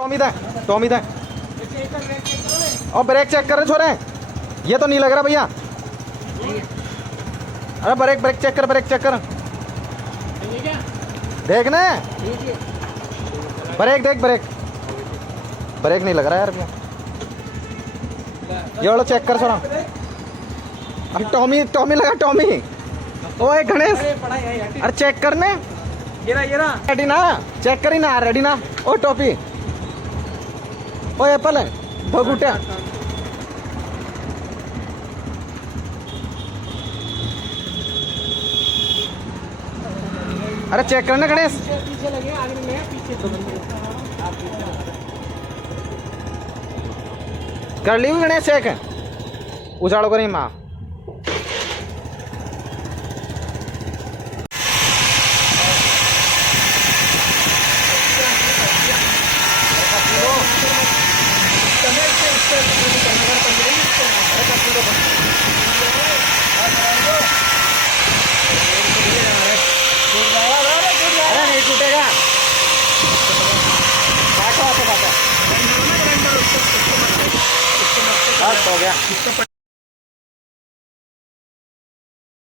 Tommy दे, Tommy दे। और brake check कर रहे छोरे, ये तो नहीं लग रहा भैया। अरे ब्रेक ब्रेक चेक कर, ब्रेक चेक कर, देखना ब्रेक देख, ब्रेक ब्रेक नहीं लग रहा यार भैया। ये वाला चेक कर छोरा। अब टॉमी टॉमी लगा, टॉमी। ओए गणेश, अरे चेक करने, ये रहा रेडी ना, चेक करी ना, रेडी ना। ओ टॉपी, ओ एप्पल है भगुटा। अरे चेक करना गणेश, पीछे लगे, आगे नहीं है, पीछे तो कर ली हुई गणेश चेक, उछाड़ो करी माँ। अरे नहीं टूटेगा, काटो, हो गया।